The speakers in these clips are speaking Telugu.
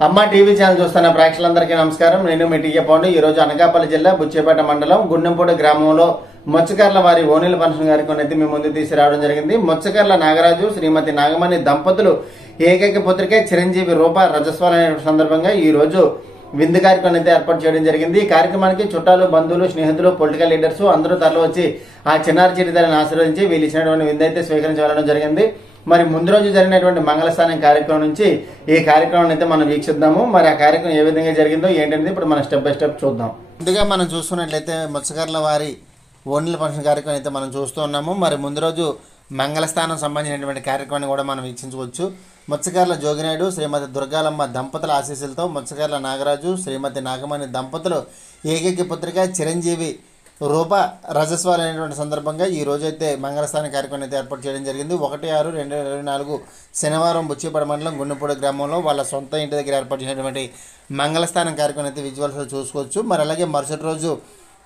అమ్మ టీవీ ఛానల్ చూస్తున్న ప్రేక్షకులందరికీ నమస్కారం. నేను మీ టీఏ పౌండ్. ఈ రోజు అనకాపల్లి జిల్లా బుచ్చేపేట మండలం గుండెంపూడి గ్రామంలో మొచ్చకర్ల వారి ఓనీల ఫంక్షన్ కార్యక్రమం అయితే మీ ముందు తీసుకురావడం జరిగింది. మొచ్చకర్ల నాగరాజు శ్రీమతి నాగమణి దంపతులు ఏకైక పుత్రికే చిరంజీవి రూప రజస్వాల సందర్భంగా ఈ రోజు విందు కార్యక్రమం అయితే ఏర్పాటు చేయడం జరిగింది. ఈ కార్యక్రమానికి చుట్టాలు, బంధువులు, స్నేహితులు, పొలిటికల్ లీడర్స్ అందరూ తరలి వచ్చి ఆ చిన్నారి చిరుతల్లిని ఆశీర్వదించి వీళ్ళు ఇచ్చినటువంటి విందు అయితే స్వీకరించడం జరిగింది. మరి ముందు రోజు జరిగినటువంటి మంగళస్థానం కార్యక్రమం నుంచి ఈ కార్యక్రమం అయితే మనం వీక్షిద్దాము. మరి ఆ కార్యక్రమం ఏ విధంగా జరిగిందో ఏంటనేది ఇప్పుడు మనం స్టెప్ బై స్టెప్ చూద్దాం. ముందుగా మనం చూసుకున్నట్లయితే మొచ్చకర్ల వారి ఓన్లీ ఫంక్షన్ కార్యక్రమం అయితే మనం చూస్తూ ఉన్నాము. మరి ముందు రోజు మంగళస్థానం సంబంధించినటువంటి కార్యక్రమాన్ని కూడా మనం వీక్షించవచ్చు. మొచ్చకర్ల జోగినాయుడు శ్రీమతి దుర్గాలమ్మ దంపతుల ఆశీస్సులతో మొచ్చకర్ల నాగరాజు శ్రీమతి నాగమణి దంపతులు ఏకైక పుత్రిక చిరంజీవి రూప రజస్వాలు అనేటువంటి సందర్భంగా ఈ రోజైతే మంగళస్థానం కార్యక్రమం అయితే ఏర్పాటు చేయడం జరిగింది. 1/6/2024 శనివారం బుచ్చిపేట మండలం గుండెంపూడి గ్రామంలో వాళ్ళ సొంత ఇంటి దగ్గర ఏర్పాటు చేసినటువంటి మంగళస్థానం కార్యక్రమం అయితే విజువల్స్లో చూసుకోవచ్చు. మరి అలాగే మరుసటి రోజు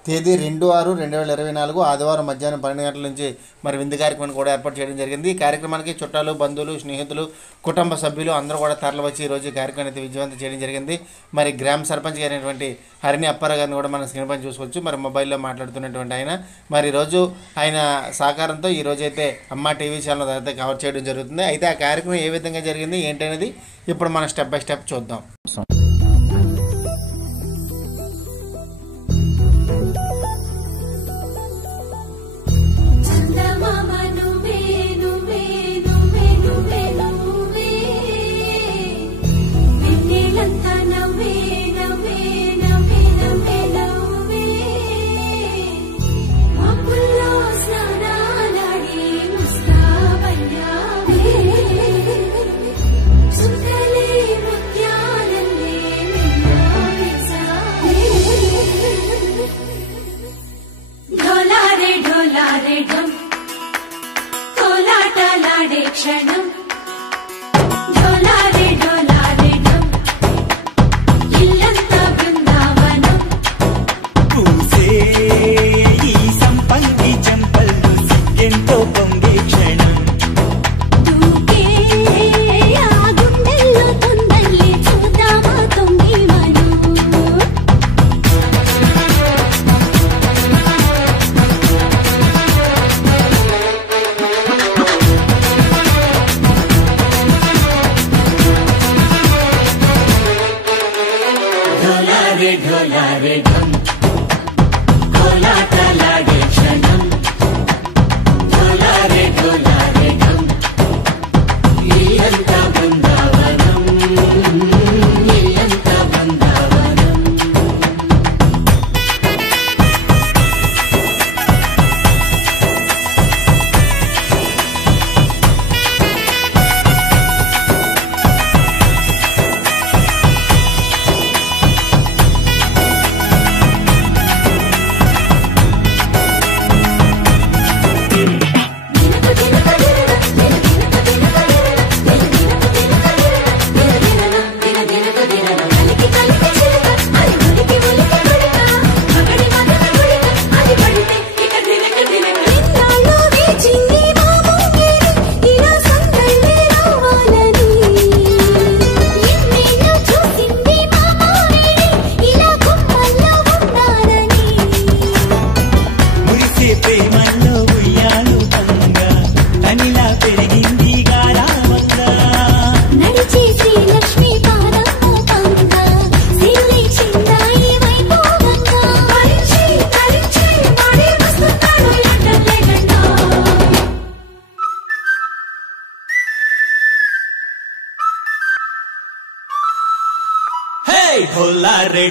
తేదీ 2/6/2024 ఆదివారం మధ్యాహ్నం 12 గంటల నుంచి మరి విందు కార్యక్రమం కూడా ఏర్పాటు చేయడం జరిగింది. ఈ కార్యక్రమానికి చుట్టాలు, బంధువులు, స్నేహితులు, కుటుంబ సభ్యులు అందరూ కూడా తరలివచ్చి ఈ రోజు కార్యక్రమం అయితే విజయవంతం చేయడం జరిగింది. మరి గ్రామ సర్పంచ్ అయినటువంటి హరిణి అప్పారావు గారిని కూడా మనం స్క్రీన్ పైన చూసుకోవచ్చు. మరి మొబైల్లో మాట్లాడుతున్నటువంటి ఆయన మరి ఈరోజు ఆయన సహకారంతో ఈ రోజు అయితే అమ్మ టీవీ ఛానల్ అయితే కవర్ చేయడం జరుగుతుంది. అయితే ఆ కార్యక్రమం ఏ విధంగా జరిగింది ఏంటనేది ఇప్పుడు మనం స్టెప్ బై స్టెప్ చూద్దాం.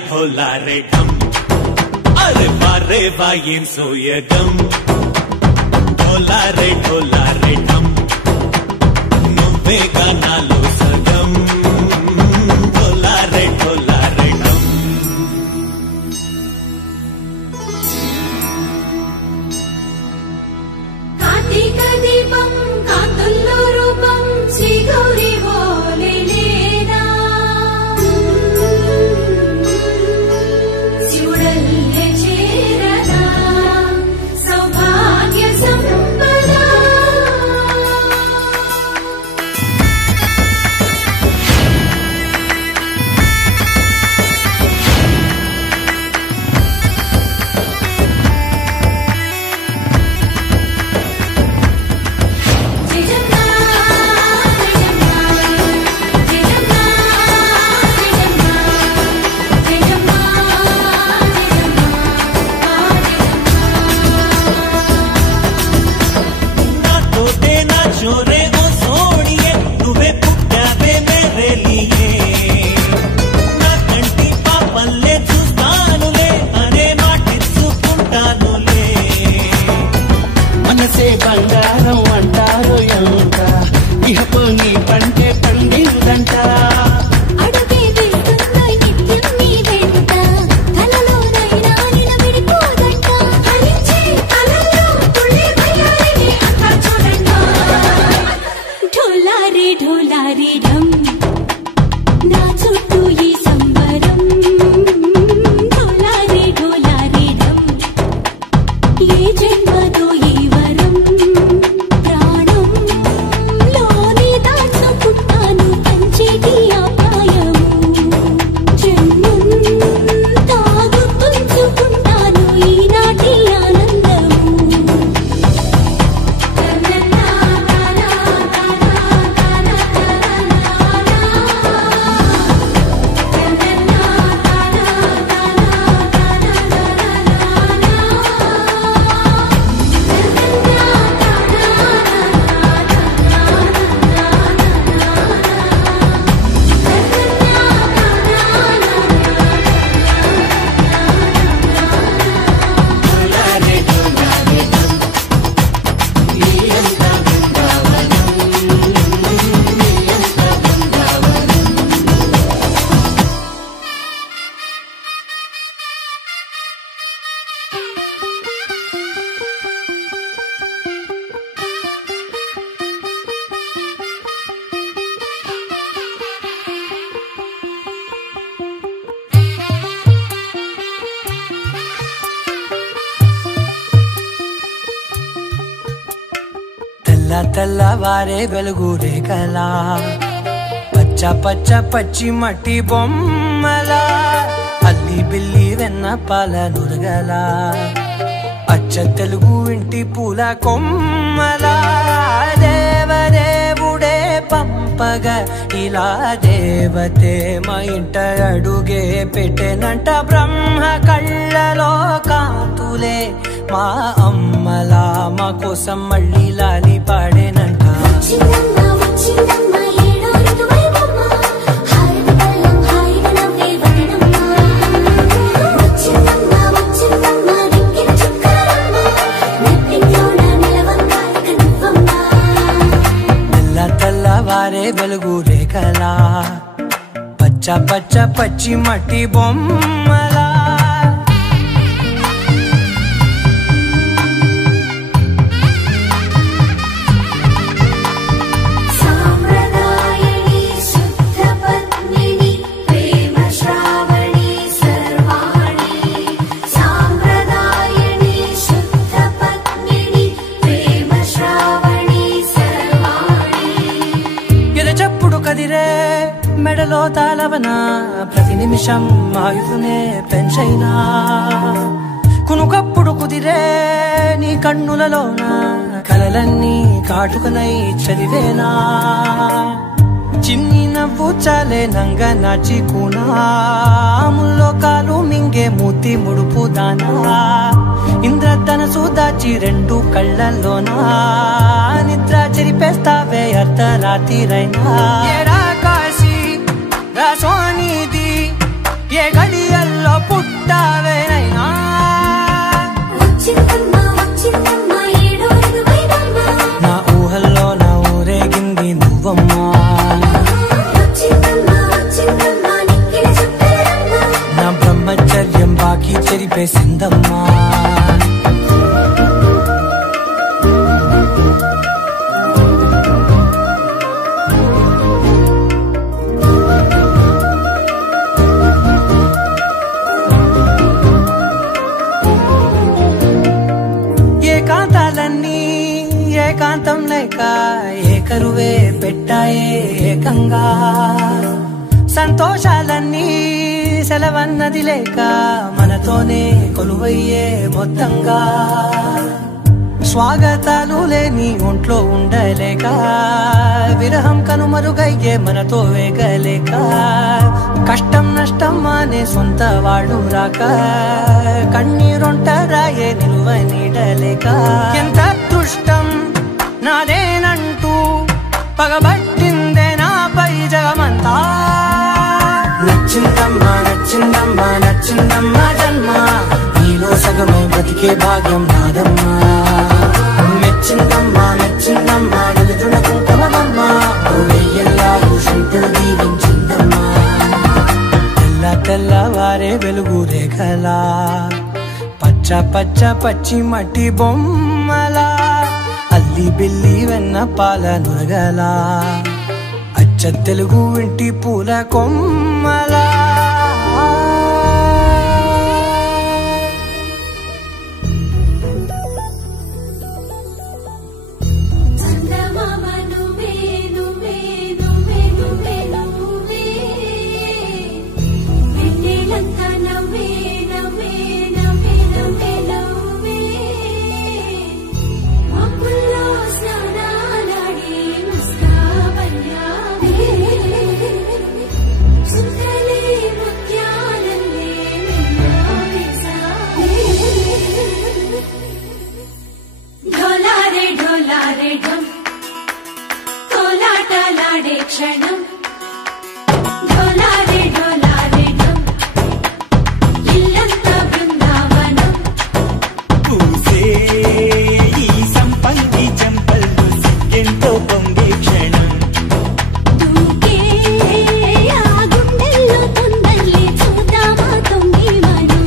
ढोला रे ढम अरे बारे वायें सोयगम ढोला रे ढम नुव्वे का नालो सगम ढोला रे ढम कार्तिक दीपम कांतुल्लो रूपम श्री गौरी बोले తెల్లవారే వెలుగు రేఖలా పచ్చ పచ్చ పచ్చి మట్టి బొమ్మలా అల్లి బిల్లి వెన్న పాల నురగలా అచ్చ తెలుగు ఇంటి పూల కొమ్మలా దేవదేవుడే పంపగా ఇలా దేవతే మా ఇంట అడుగే పెట్టెనంట బ్రహ్మ కళ్ళలో కాంతులే మా అమ్మలా మా కోసం మళ్ళీ లాలి పాడేనంట తెల్లవారే వెలుగు రేఖలా పచ్చ పచ్చ పచ్చి మట్టి బొమ్మలా మెడలో తాళవన ప్రతి నిమిషం ఆయుధునే పెంచైనా కునుకప్పుడు కుదిరే నీ కన్నులలోన కలలన్నీ కాటుకనై చదివేనా చిన్ని నవ్వు చాలే నంగ నాచి కూనాముల్లో కాలు మింగే మూతి ముడుపు దానా ఇంద్రధనసు దాచి రెండు కళ్ళల్లోనా నిద్ర చెరిపేస్తావే అర్ధరాత్రిరైనా సోనిది ఏ గడియల్లో పుట్టావేనైనా నా ఊహల్లో నా ఊరేగింది నువ్వమ్మా నా బ్రహ్మచర్యం బాకీ చెరిపేసిందమ్మా ఏకాంతం లేక ఏకరువే పెట్టాయే ఏకంగా సంతోషాలన్నీ సెలవన్నది లేక మనతోనే కొలువయ్యే మొత్తంగా స్వాగతాలు లేని ఒంట్లో ఉండలేక విరహం కనుమరుగయ్యే మనతో వేగలేక కష్టం నష్టం అనే సొంత వాళ్ళు రాక కన్నీరొంటరాయే నిలువ నీడలేక ఎంత అదృష్టం నాదేనంటూ పగబట్టిందే నాపై జగమంతా నచ్చిందమ్మా నచ్చిందమ్మా నచ్చిందమ్మా జన్మ నీలో సగమే బ్రతికే భాగ్యం నాదమ్మా మెచ్చిందమ్మా మెచ్చిందమ్మా నిలుతున్న కుంకుమమ్మా వెయ్యల్లాగు శంకులు దీవించిందమ్మా తెల్లవారే వెలుగు రేఖలా పచ్చ పచ్చ పచ్చి మట్టి బొమ్మలా అల్లి బిల్లి వెన్న పాల నురగలా అచ్చ తెలుగు ఇంటి పూల కొమ్మలా క్షణం ఢోలారే ఢోలారే ఢం ఇల్లంతా బృందావనం పూసే ఈ సంపంగి చెంపల్లో సిగ్గెంతో పొంగే క్షణం దూకే ఆ గుండెల్లో తొందల్లి చూద్దామా తొంగి మనం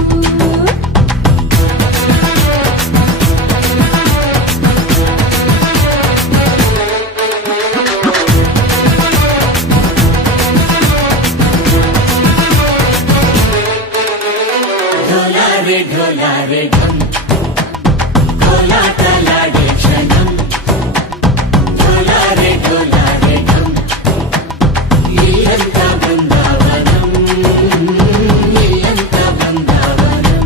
ఢోలారే ఢం కోలాటలాడే క్షణం ढोलारे ढोलारे ढम इल्लंता बृंदावनम इल्लंता बृंदावनम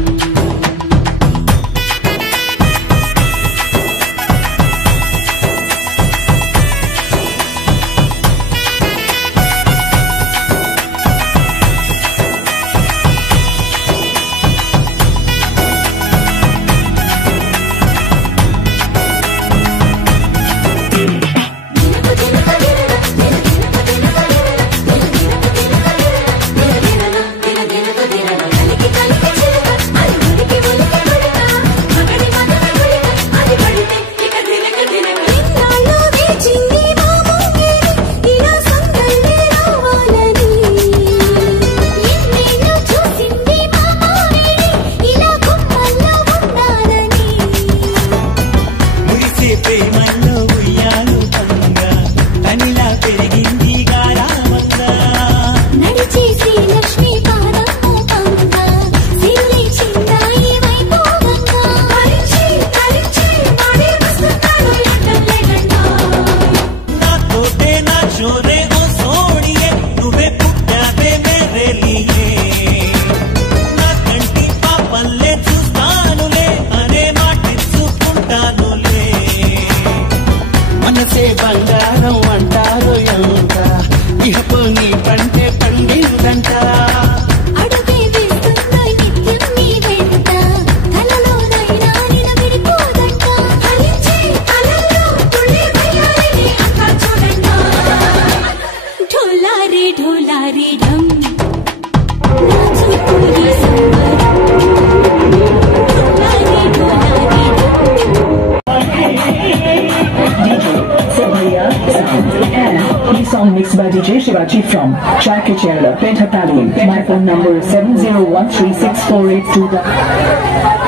Mixed by DJ Shivaji from Chaka Kerala, Pentapaddling. My phone number is 70136482.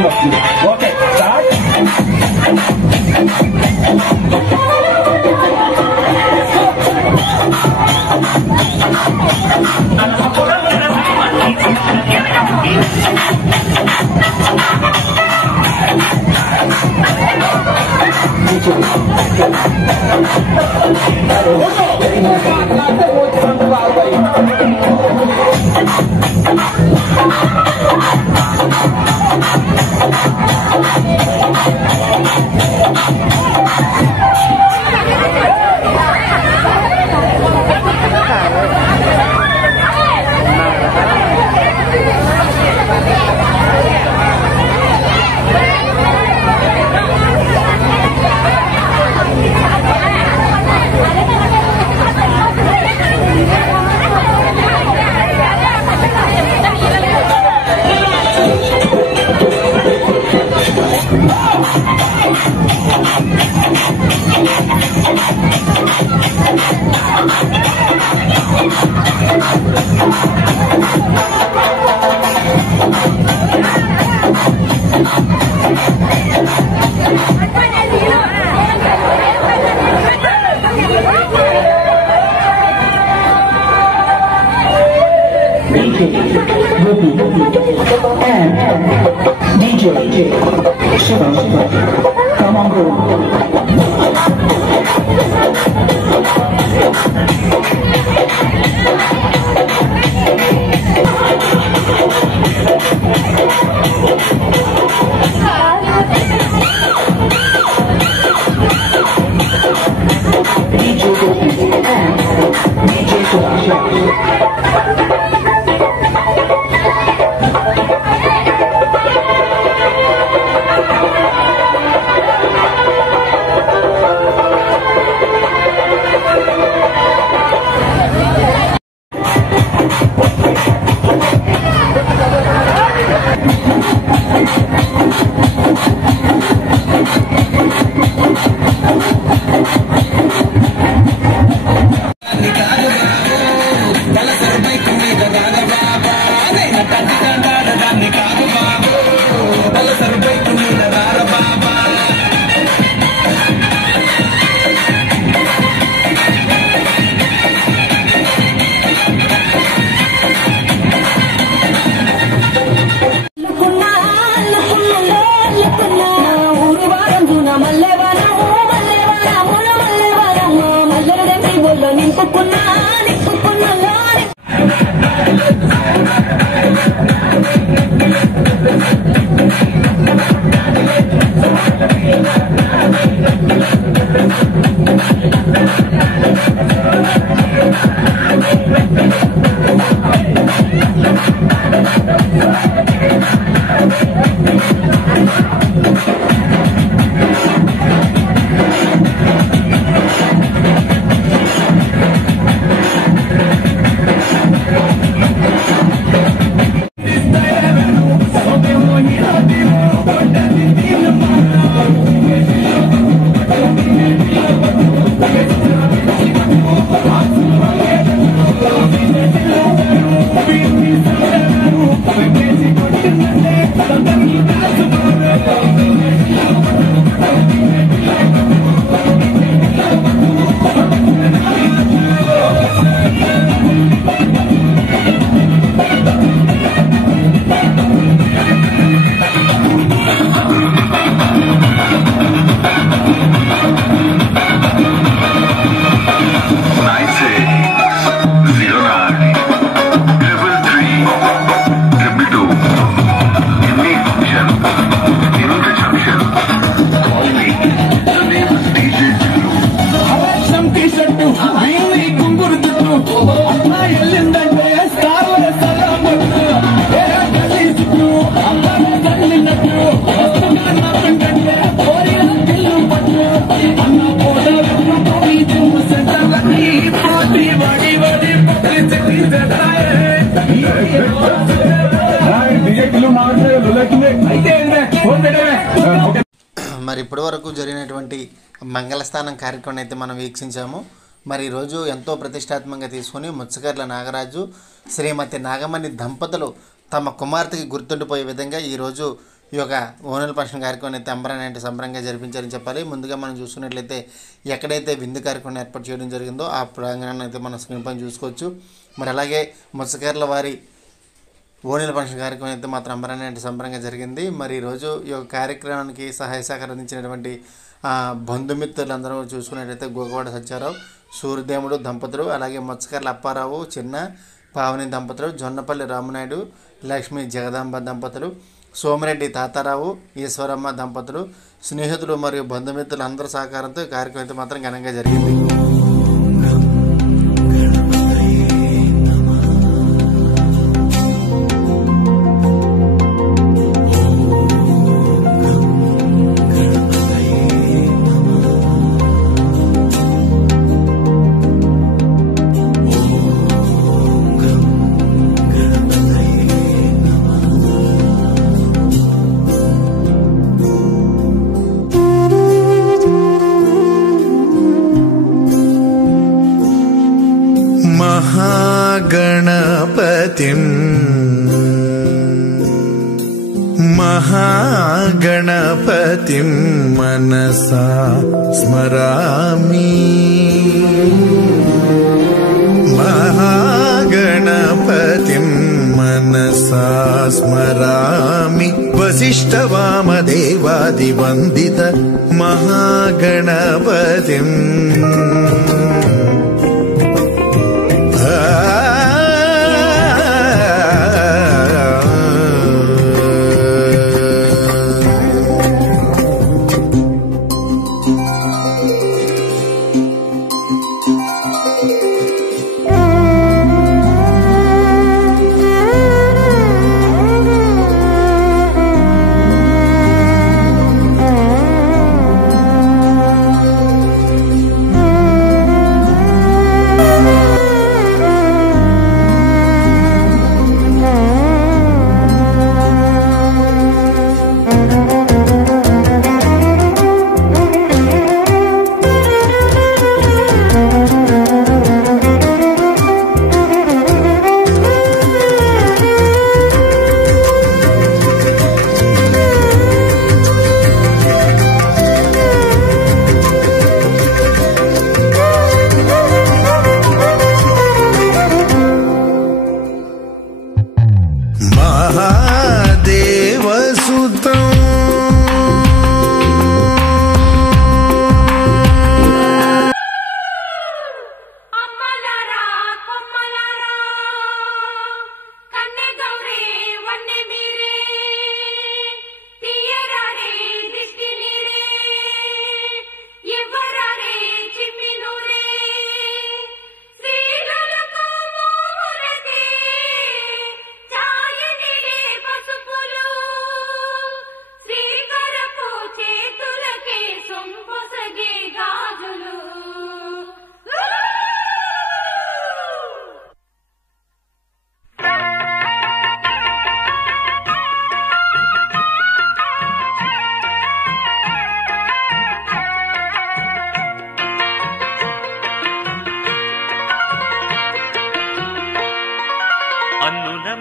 Okay, start. And DJ Shiva, come on board. DJ and DJ Shiva. మరి ఇప్పటి వరకు జరిగినటువంటి మంగళస్థానం కార్యక్రమం అయితే మనం వీక్షించాము. మరి ఈరోజు ఎంతో ప్రతిష్టాత్మకంగా తీసుకొని ముచ్చకర్ల నాగరాజు శ్రీమతి నాగమణి దంపతులు తమ కుమార్తెకి గుర్తుండిపోయే విధంగా ఈరోజు ఈ యొక్క ఓనల్ ఫంక్షన్ కార్యక్రమం అయితే అంబరానంటే సంబరంగా జరిపించారని చెప్పాలి. ముందుగా మనం చూసుకున్నట్లయితే ఎక్కడైతే విందు కార్యక్రమం ఏర్పాటు చేయడం జరిగిందో ఆ ప్రాంగణాన్ని అయితే మనం స్క్రీన్ పైన చూసుకోవచ్చు. మరి అలాగే ముచ్చకర్ల వారి ఓనీల ఫంక్షన్ కార్యక్రమం అయితే మాత్రం అంబరానంటే సంబరంగా జరిగింది. మరి ఈరోజు ఈ యొక్క కార్యక్రమానికి సహాయ సహకారం అందించినటువంటి బంధుమిత్రులందరూ చూసుకున్నట్లయితే గోకవాడ సత్యారావు, సూర్యదేవుడు దంపతులు, అలాగే ముచ్చకర్ల అప్పారావు, చిన్న పావని దంపతులు, జొన్నపల్లి రామనాయుడు, లక్ష్మీ జగదాంబ దంపతులు, సోమిరెడ్డి తాతారావు, ఈశ్వరమ్మ దంపతులు, స్నేహితులు మరియు బంధుమిత్రులు అందరి సహకారంతో ఈ కార్యక్రమం అయితే మాత్రం ఘనంగా జరిగింది. महागणपतिं मनसा स्मरामि महागणपतिं मनसा स्मरामि वसिष्ठवामदेवादिवन्दित महागणपतिम्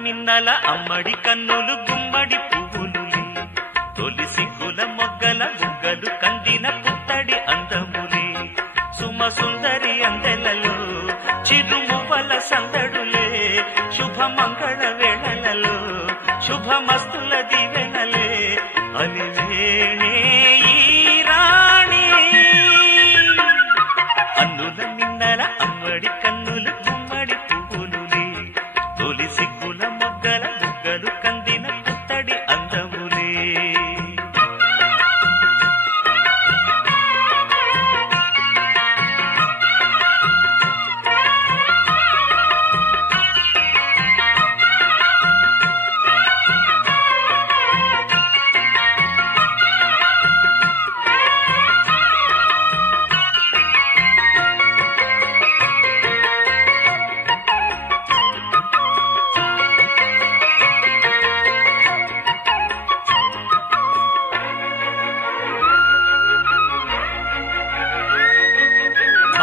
మిన్నల అమ్మడి కన్నులు గుమ్మడి పువ్వులులే తొలి సిగ్గుల మొగ్గల బుగ్గలు కందిన పుత్తడి అందములే సుమ సుందరి అందెలలో చిరుమువ్వల సందడులే శుభమంగళ వేళలలో శుభమస్తుల దివెనలే అలివేణే ఈ రాణి అన్నుల మిన్నల అమ్మడి కన్నులు గుమ్మడి పువ్వులులే తొలి సిగ్గుల మొగ్గల బుగ్గలు కందిన పుత్తడి అందములే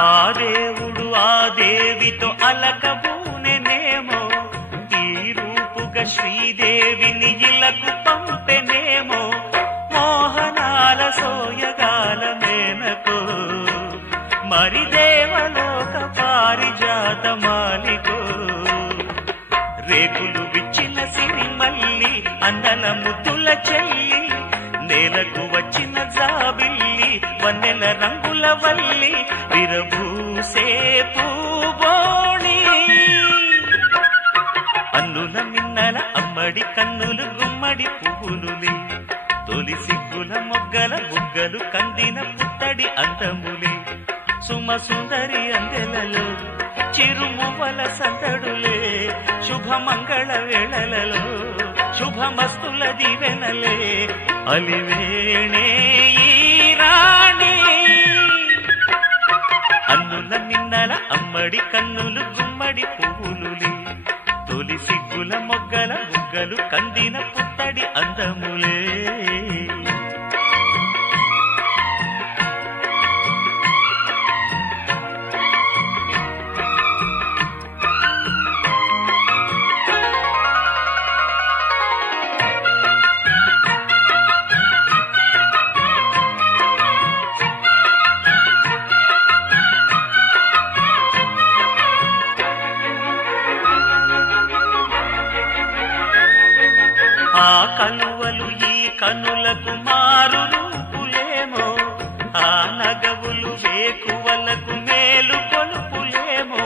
ఆ దేవుడు ఆ దేవితో అలకబూనెనేమో, ఈ రూపుగా శ్రీదేవిని ఇలకు పంపెనేమో, మోహనాల సోయగాల మేనకో, మరి దేవలోక పారిజాత మాలికో, రేకులు విచ్చిన సిరిమల్లి అన్నల ముద్దుల చెల్లి, నేలకు వచ్చిన జాబిల్లి వన్నెల రంగుల వల్లి, విరబూసే పూబోణి, అన్నుల మిన్నల అమ్మడి కన్నులు గుమ్మడి పువ్వులులే, తొలి సిగ్గుల మొగ్గల బుగ్గలు కందిన పుత్తడి అందములే, సుమ సుందరి అందెలలో చిరుమువ్వల సందడులే, శుభమంగళ వేళలలో శుభమస్తుల దివెనలే, అలివేణే ఈ రాణి, అన్నుల మిన్నల అమ్మడి కన్నులు గుమ్మడి పువ్వులులే, తొలి సిగ్గుల మొగ్గల బుగ్గలు కందిన పుత్తడి అందములే. ఆ కలువలు ఈ కనులకు మారు రూపులేమో, ఆ నగవులు వేకువలకు మేలు కొలుపులేమో,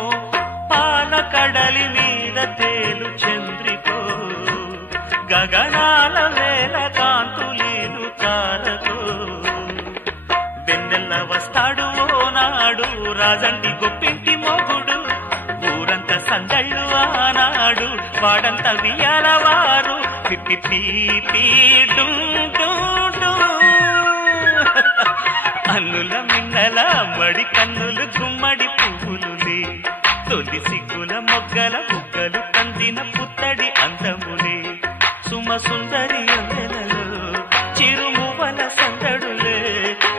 పాల కడలి మీద తేలు చంద్రికో, గగనాల వేల కాంతులీలు తారకో, వెన్నెల్ల వస్తాడు ఓనాడు రాజంటి గొప్పింటి మొగుడు, ఊరంత సందళ్ళు ఆనాడు వాడంత వియాలవారు, పిప్పి పీపీ అన్నుల మిన్నల మడి కన్నులు గుమ్మడి పువ్వులులే, తొలి సిగ్గుల మొగ్గల బుగ్గలు కందిన పుత్తడి అందములే, సుమ సుందరి అందెలలో చిరుమువల సందడులే,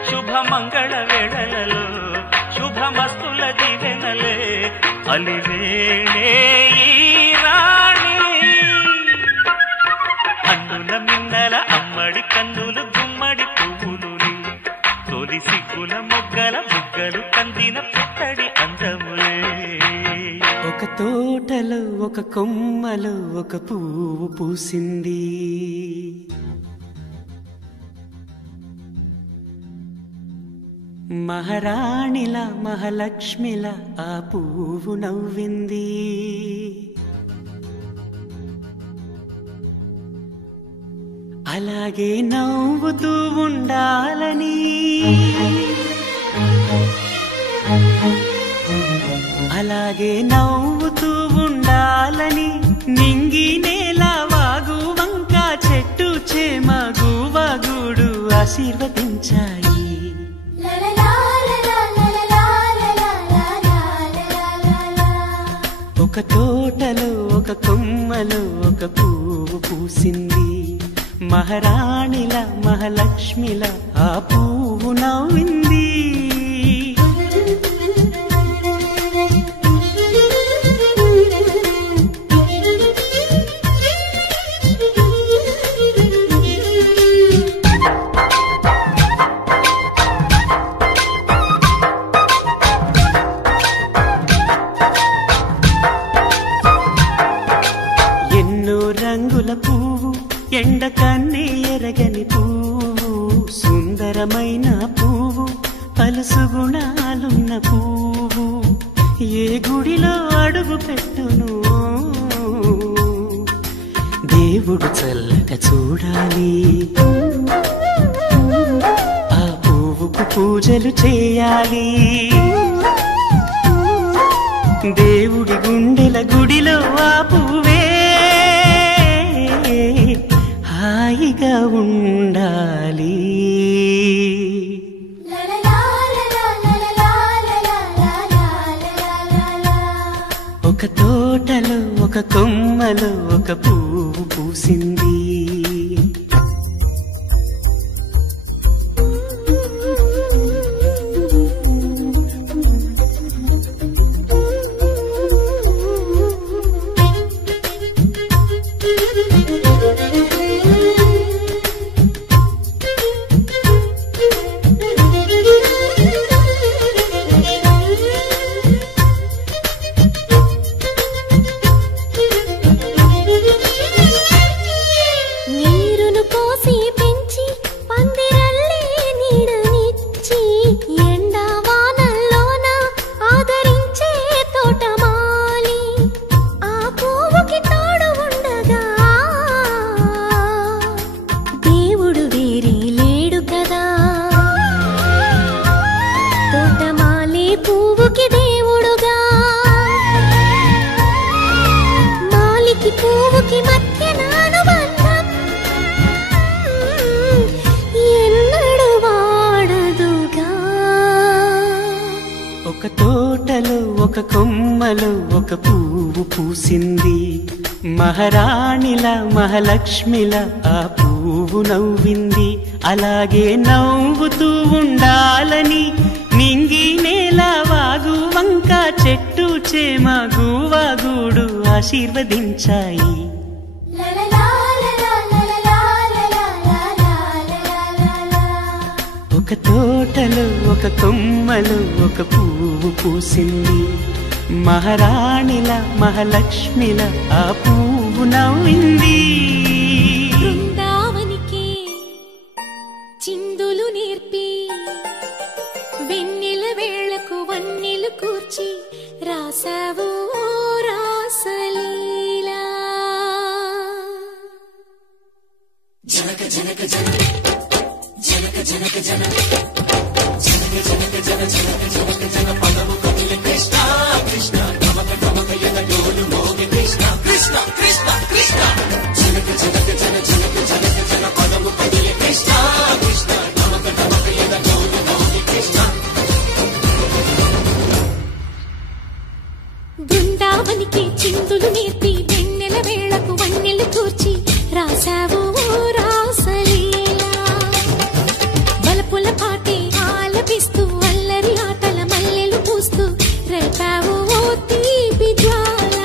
శుభమంగళ వేళలలో శుభమస్తుల దివెనలే, అలివేణే ఈ రాణి, అన్నుల మిన్నల అమ్మడి కన్నులు గుమ్మడి పువ్వులులే, తొలి సిగ్గుల మొగ్గల బుగ్గలు కందిన పుత్తడి అందములే. ఒక తోటలో ఒక కొమ్మలో ఒక పువ్వు పూసింది, మహారాణిల మహాలక్ష్మిల ఆ పువ్వు నవ్వింది, అలాగే నవ్వుతూ ఉండాలని, అలాగే నవ్వుతూ ఉండాలని, నింగి నేల వాగు వంక చెట్టు చేమ గువగుడు ఆశీర్వదించాయి. ఒక తోటలో ఒక కొమ్మలో ఒక పువ్వు పూసింది, మహారాణిల మహాలక్ష్మిల ఆ పువ్వు నవ్వింది. రంగుల పువ్వు ఎండ కన్నే ఎరగని పువ్వు, సుందరమైన పువ్వు పలుసు గుణాలున్న పువ్వు, ఏ గుడిలో అడుగు పెట్టును దేవుడు చల్లగా చూడాలి, ఆ పువ్వుకు పూజలు చేయాలి, దేవుడి గుండెల గుడిలో ఆ పువ్వే హాయిగా ఉండాలి. ఒక తోటలో ఒక కొమ్మలో ఒక పువ్వు పూసింది, పువ్వుకి దేవుడుగా మాలికి పువ్వుకి మధ్య నానుబంధం ఎన్నడు వాడదుగా. ఒక తోటలో ఒక కొమ్మలో ఒక పువ్వు పూసింది, మహారాణిలా మహాలక్ష్మిలా ఆ పువ్వు నవ్వింది. అలాగే నవ్వుతూ ఉండాలని నింగి నేల వాగు వంక చెట్టు చేమ గువాగూడు ఆశీర్వదించాయి. ఒక తోటలో ఒక కొమ్మలో ఒక పువ్వు పూసింది, మహారాణిలా మహాలక్ష్మిలా ఆ పువ్వు నవ్వింది. బృందావనికి చిందులు నేర్పి వెన్నెల వేళకు వన్నెలు కూర్చి రాసావు రాసలీలా. జనక జనక జనక జనక జనక జనక జనక జనక జన జనక జనక జన పదము కదిలే కృష్ణ కృష్ణ నమక నమక ఎదగోలు మోగే కృష్ణ కృష్ణ కృష్ణ కృష్ణ జనక జనక జన జనక జనక జన పదము కదిలే కృష్ణ కృష్ణ నమక నమక ఎదగోలు మోగే కృష్ణ. బృందావనికి చిందులు నేర్పి వెన్నెల వేళకు వన్నెలు కూర్చి రాసావు రాసలీలా. బలపుల పాటే ఆలపిస్తూ అల్లరి ఆటల మల్లెలు పూస్తూ రేపావు తీపి జ్వాల.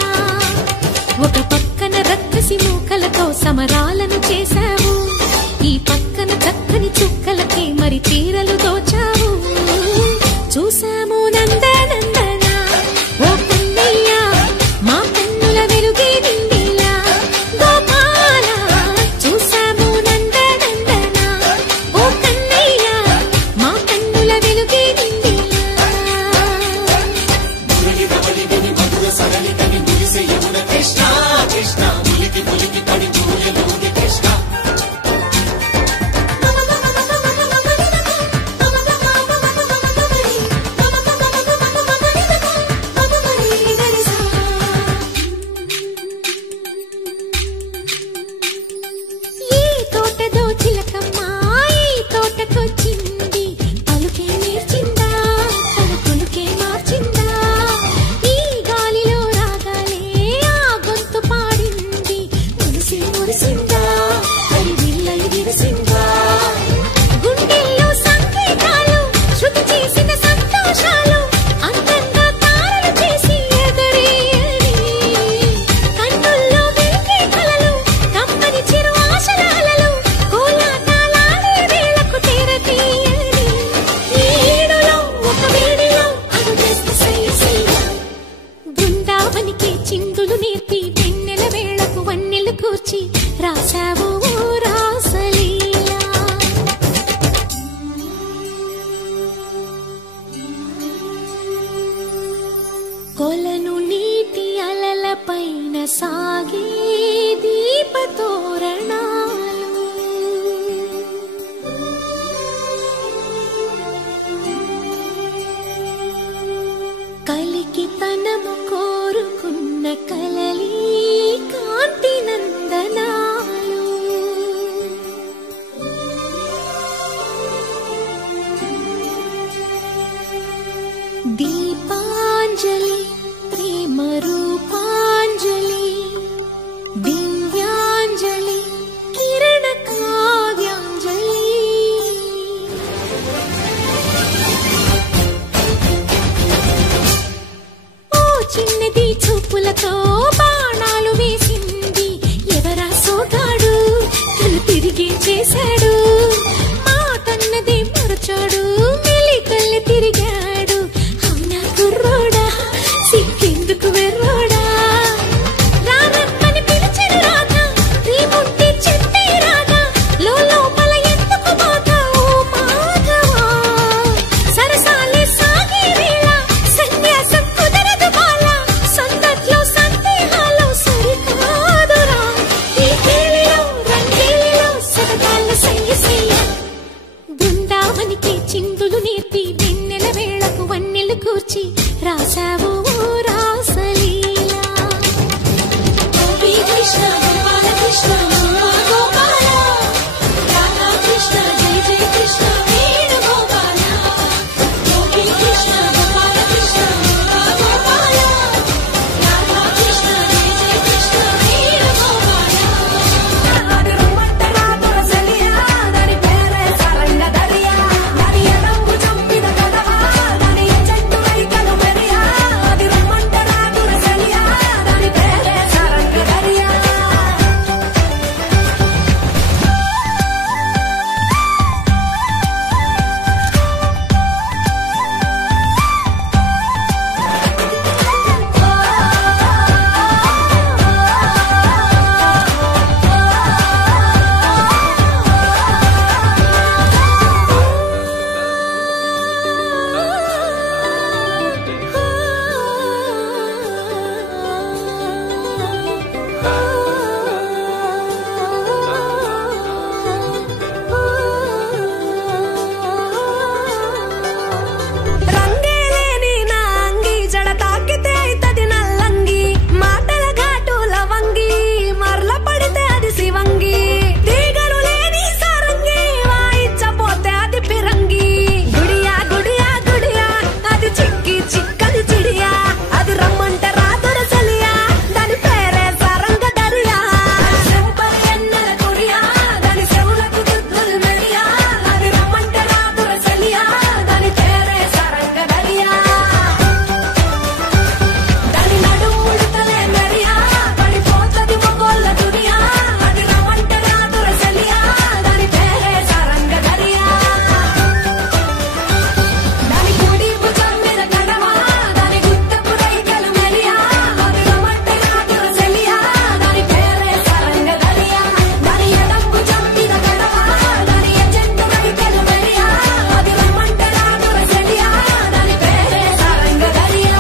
ఒక పక్కన రక్కసి మూకలతో సమరాలను చేశావు, ఈ పక్కన చక్కని చుక్కలకే మరి చీరలు దోచావు. చూసాము నందనందన ఓ కన్నయ్య మా కన్నుల వెలుగే నిండిలా. గోపాల చూసాము నందనందన ఓ కన్నయ్య మా కన్నుల వెలుగే నిండిలా. మధుర సరళితని మురిసే యమున కృష్ణ కృష్ణ ములికి ములికి పడి చూయలోని కృష్ణ. ఈ తోటదో చిలకమ్మ ఈ తోటకొచ్చింది, పలుకే నేర్చిందా పలుకులుకే మార్చిందా. ఈ గాలిలో రాగాలే ఆ గొంతు పాడింది, మురిసి మురిసిందా అది విల్లై విరిసిందా. గుండెల్లో సంకేతాలు శృతి చేసిన సంతోషాలు అందంగా తారలు చేసి ఎగరేయని. కన్నుల్లో వెలిగే కలలు కమ్మని చిరు ఆశలాలలు కోలాటాలాడే వేళకు తెరతీయని. ఈ ఈడులో ఒక వేడిలో అడుగేస్తే సైసైగా. బృందావనికి చిందులు నేర్పి వెన్నెల వేళకు వన్నెలు కూర్చి రాసావు రాసలీలా. కొలను నీటి అలల పైన సాగే దీపతోరణాలు. కలికి తనము కోరుకున్న కలలి కాంతి నందనాలు. దీపాంజలి ప్రేమ రూపాంజలి దివ్యాంజలి కిరణ కావ్యాంజలి. ఓ చిన్నది చూపులతో బాణాలు వేసింది, ఎవరా సోగాడు తను తిరిగి చేశాడు. మాటన్నది మరచాడు మెలికల్లి తిరిగాడు, అవునా కూర్చి రాసావు రాసలీలా గోపీ కృష్ణ గోపాల కృష్ణ గోపాల రాధా కృష్ణ జయ జయ కృష్ణ వేణు గోపాల గోపీ కృష్ణ గోపాల కృష్ణ గోపాల రాధా కృష్ణ జయ జయ కృష్ణ వేణు గోపాల అది రమ్మంట రాధుర సలియా దాని పేరే సరంగ దరియా దాని ఎడంగు చంపిన కదవా దాని చెట్టు వైకలు మెరియా అది రమ్మంట రాధుర సలియా దాని పేరే సరంగ దరియా రంగేలేని నా అంగి జడ తాకితే అయితది నల్లంగి మాటల ఘాటు లవంగి మరల పడితే అది శివంగి తీగలు లేని సారంగి వాయించపోతే అది పిరంగి గుడియా గుడియా గుడియా అది చిక్కి చిక్కది చిడియా అది రమ్మంట రాదుర సలియా దాని పేరే సరంగ దరియా సెంపరి ఎన్నెల గుడియా దాని చెవులకు దుద్దులు మెడియా అది రమ్మంట రాదుర సలియా దాని పేరే సరంగ దరియా దాని నడుము ముడతలే మెరియా పడిపోతది మొగోళ్ళ దునియా అది రమ్మంట రాదుర సలియా దాని పేరే సరంగ దరియా దాని కుడి భుజం మీద కడవా దాని గుత్తపు రైకలు మెరియా అది రమ్మంట రాదుర సలియా దాని పేరే సరంగ దరియా దాని ఎడం భుజం మీద కడవా దాని చెట్టు రైకలు మెరియా అది రమ్మంట రాదుర సలియా దాని పేరే సరంగ దరియా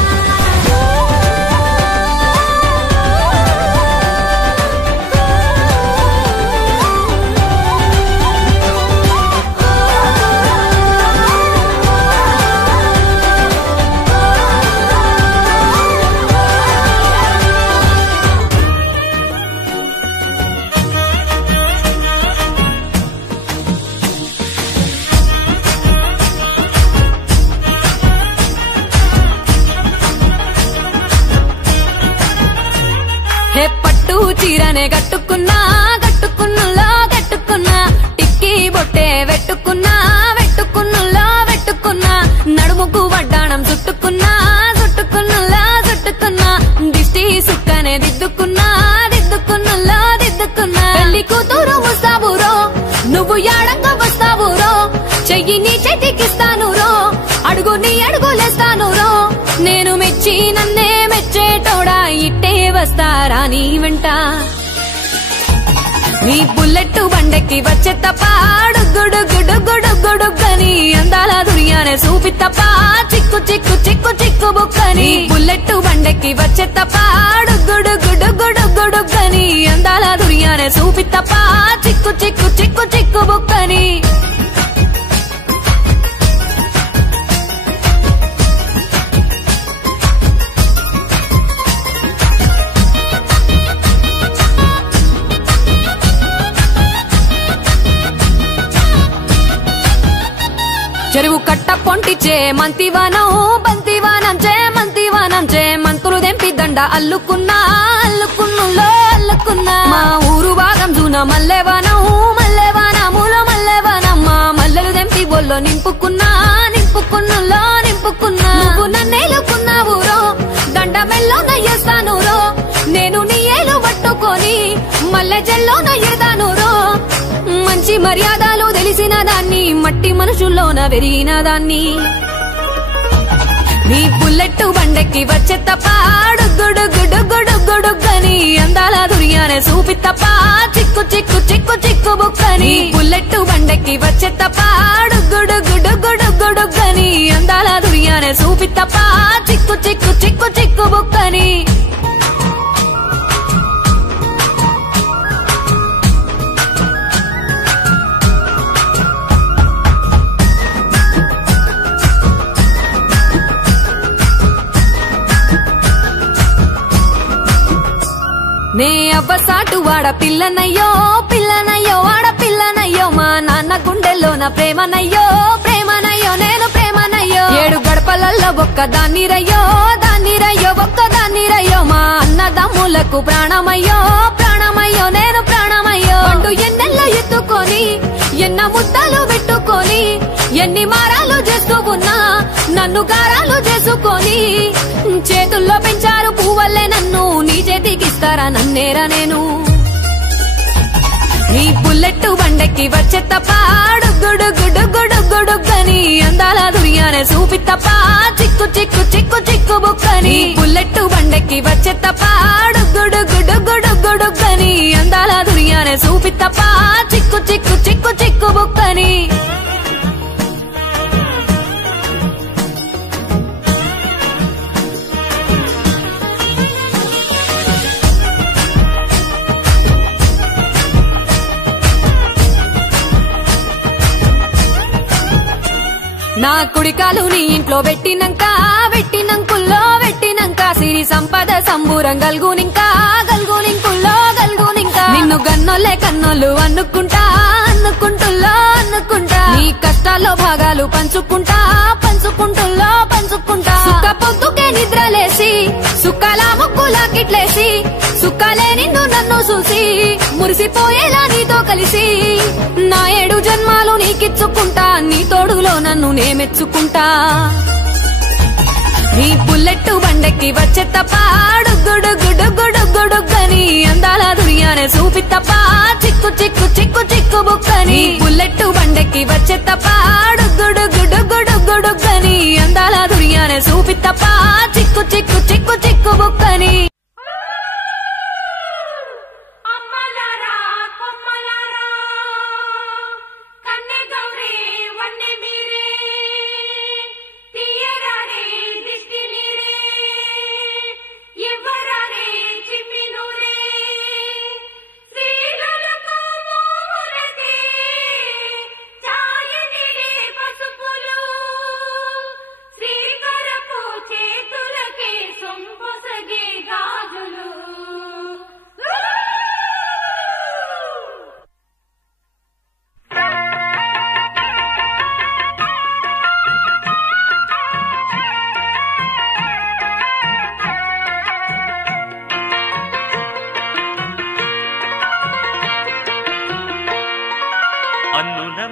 హే పట్టు చీరనే కట్టుకున్నా కట్టుకున్నులో కట్టుకున్నా టిక్కీ బొట్టే వెట్టుకున్నా వెట్టుకున్నులో వెట్టుకున్నా నడుముకు వడ్డాణం చుట్టుకున్నా చుట్టుకున్నులో చుట్టుకున్నా దిష్టి సుక్కనే దిద్దుకున్నా దిద్దుకున్నులో దిద్దుకున్నా పెళ్లి కూతురు వస్తావురో నువ్వు యాడంగా వస్తావురో చెయ్యి నీ చేతికిస్తాను రో అడుగు నీ అడుగులేస్తాను రో నేను మెచ్చి నన్నే మెచ్చేటోడా ఇట్టే వస్తారా నీ వెంట నీ బుల్లెట్ బండెక్కి వచ్చే తప్ప గుడుగుడుగుడుగుడుగుడుగని అందాల దునియానే చూపి తప్ప చిక్కు చిక్కు చిక్కు చిక్కు బుక్కని బుల్లెట్ బండెక్కి వచ్చే తప్ప గుడుగుడుగుడుగుడుగని అందాల దునియానే చూపి తప్ప చిక్కు చిక్కు చిక్కు చిక్కు బుక్కని చెరువు కట్ట పొంటిచే మంతివానం బంతివానం చే మంతివానం చే మంతులు దెంపి దండ అల్లుకున్నా అల్లుకున్నులో అల్లుకున్నా మా ఊరు భాగం జూన మల్లెవానం మల్లెవానములో మల్లెవానం మా మల్లెలు దెంపి బొల్లో నింపుకున్నా నింపుకున్నులో నింపుకున్నా నువ్వు నన్నేలుకున్నావు రో దండ మెల్లో నయ్యేస్తాను రో నేను నీ ఏలు పట్టుకొని మల్లె జల్లో నయ్యేదాను రో మంచి మర్యాదలు తెలిసిన దాన్ని మట్టి మనుషుల్లోన వెరిగిన దాన్ని నీ బుల్లెట్ బండెక్కి వచ్చే తప్ప గుడుగుడుగుడుగుడుగని అందాల దునియానే చూపి తప్ప చిక్కు చిక్కు చిక్కు చిక్కు బుక్కని బుల్లెట్ బండెక్కి వచ్చే తప్ప గుడుగుడుగుడుగుడుగని అందాల దునియానే చూపి తప్ప చిక్కు చిక్కు చిక్కు చిక్కు బుక్కని నే అవ్వసాటు వాడ పిల్లనయ్యో పిల్లనయ్యో వాడ పిల్లనయ్యో మా నాన్న గుండెల్లోన ప్రేమనయ్యో ప్రేమనయ్యో నేను ప్రేమనయ్యో 7 గడపలల్లో ఒక్కదాన్ని రయ్యో దాన్ని రయ్యో ఒక్కదాన్ని రయ్యో మా అన్నదమ్ములకు ప్రాణమయ్యో ప్రాణమయ్యో నేను ప్రాణమయ్యో అంటూ ఎన్నెల్లో ఎత్తుకొని ఎన్న ముద్దలు పెట్టుకొని ఎన్ని మారాలు చేస్తూ ఉన్నా నన్ను గారాలు చేసుకొని చేతుల్లో పెంచారు పువ్వల్లే నన్ను నీ చేతికిస్తారా నన్నేరా నేను నీ బుల్లెట్టు బండెక్కి వచ్చే తప్ప గుడుగుడుగుడుగుడుగుడుగని అందాల దుర్యానే చూపి తప్ప చిక్కు చిక్కు చిక్కు చిక్కు బుక్కని బుల్లెట్టు బండెక్కి వచ్చే తప్ప గుడుగుడుగుడుగుడుగని అందాల దుర్యానే చూపి తప్ప చిక్కు చిక్కు చిక్కు చిక్కు బుక్కని నా కుడికాలు నీ ఇంట్లో పెట్టినంకుల్లో పెట్టినంక సిరి సంపద సంబూరం గల్గునింకా నిన్ను గన్నోళ్ళే కన్నోళ్ళు అనుకుంటుల్లో నీ కష్టాల్లో భాగాలు పంచుకుంటా సుక్క పొద్దుకే నిద్రలేసి సుక్కల ముక్కులా కిట్లేసి సుక్కలే నిన్ను నన్ను చూసి మురిసిపోయేలా నీతో కలిసి నా 7 జన్మాలు నీకిచ్చుకుంటా నీ తోడులో నన్ను నేమెచ్చుకుంటా నీ బుల్లెట్టు బండెక్కి వచ్చే తప్ప గుడుగుడుగుడుగుడుగని అందాల దుర్యానే చూపి తప్ప చిక్కు చిక్కు చిక్కు చిక్కు బుక్కని బుల్లెట్టు బండెక్కి వచ్చే తప్ప గుడుగుడుగుడుగుడుగని అందాల దుర్యానే చూపి తప్ప చిక్కు చిక్కు చిక్కు చిక్కు బుక్కని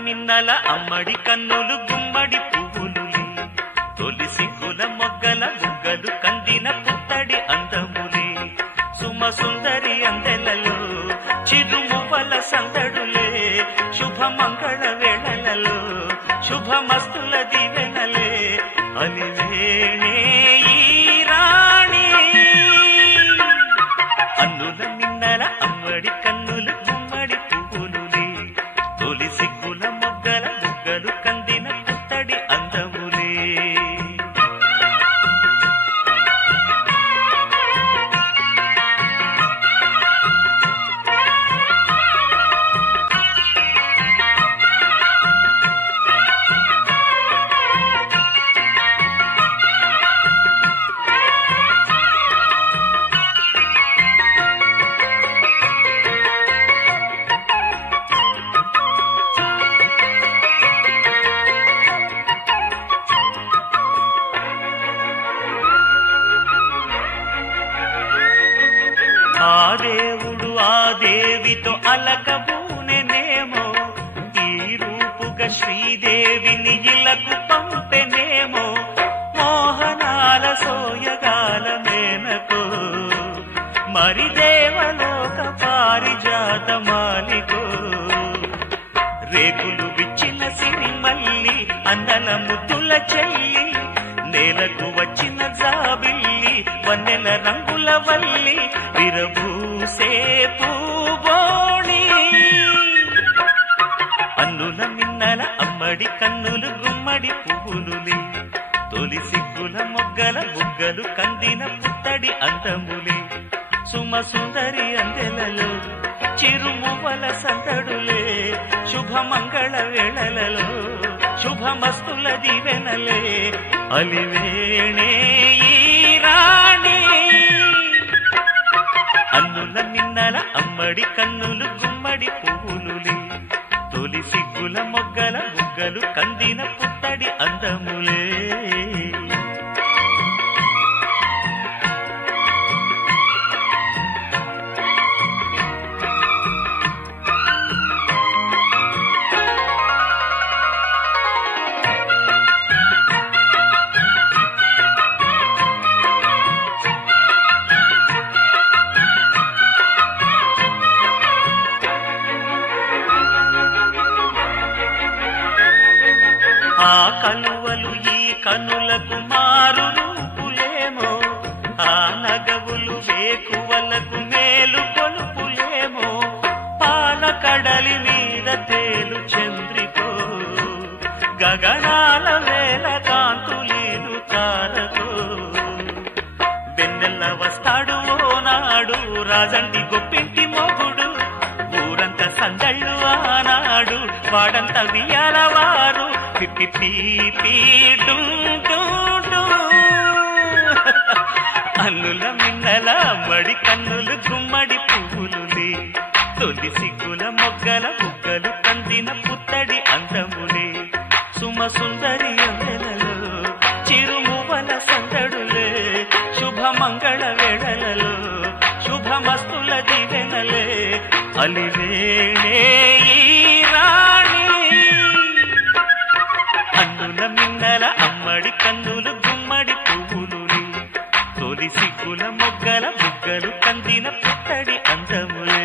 మిన్నల అమ్మడి కన్నులు గుమ్మడి పువ్వులులే తొలి సిగ్గుల మొగ్గల బుగ్గలు కందిన పుత్తడి అందములే సుమ సుందరి అందెలలో చిరుమువ్వల సందడులే శుభమంగళ వేళలలో శుభమస్తుల దివెనలే అలివేణే ఈ రాణి అన్నుల మిన్నల అమ్మడి కన్నులు గుమ్మడి పువ్వులులే తొలి సిగ్గుల మొగ్గల బుగ్గలు కందిన పుత్తడి అందములే ఆ దేవుడు ఆ దేవితో అలకబూనెనేమో ఈ రూపుగా శ్రీదేవిని ఇలకు పంపెనేమో మోహనాల సోయగాల మేనకో మరి దేవలోక పారిజాత మాలికో రేకులు విచ్చిన సిరిమల్లి అందల ముద్దుల చెల్లి నేలకు వచ్చిన జాబిల్లి వన్నెల రంగుల వల్లి విరబూసే పూబోణి అన్నుల మిన్నల అమ్మడి కన్నులు గుమ్మడి పువ్వులులే తొలి సిగ్గుల మొగ్గల బుగ్గలు కందిన పుత్తడి అందములే సుమ సుందరి అందెలలో చిరుమువ్వల సందడులే శుభమంగళ వేళలలో శుభమస్తుల దివెనలే అలివేణే ఈ రాణి అన్నుల మిన్నల అమ్మడి కన్నులు గుమ్మడి పువ్వులులే తొలి సిగ్గుల మొగ్గల బుగ్గలు కందిన పుత్తడి అందములే ఆ కలువలు ఈ కనులకు మారు రూపులేమో ఆ నగవులు వేకువలకు మేలు కొలుపులేమో పాల కడలి మీద తేలు చంద్రికో గగనాల వేల కాంతులీలు తారకో వెన్నెల్ల వస్తాడు ఓనాడు రాజంటి గొప్పింటి మొగుడు ఊరంత సందళ్ళు ఆనాడు వాడంత వియాలవారు అన్నుల మిన్నల మడి కన్నులు గుమ్మడి పువ్వులులే తొలి సిగ్గుల మొగ్గల బుగ్గలు కందిన పుత్తడి అందములే సుమ సుందరి అందెలలో చిరుమువల సందడులే శుభమంగళ వేళలలో శుభమస్తుల దివెనలే అలివేణే ఈ రాణి అన్నుల మిన్నల అమ్మడి కన్నులు గుమ్మడి పువ్వులులే తొలి సిగ్గుల మొగ్గల బుగ్గలు కందిన పుత్తడి అందములే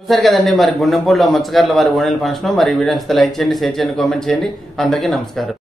చూసారు కదండి మరి గుండెంపూడిలో మత్స్యకారుల వారి ఓణీల ఫంక్షన్. మరి వీడియోస్ లైక్ చేయండి, షేర్ చేయండి, కామెంట్ చేయండి. అందరికీ నమస్కారం.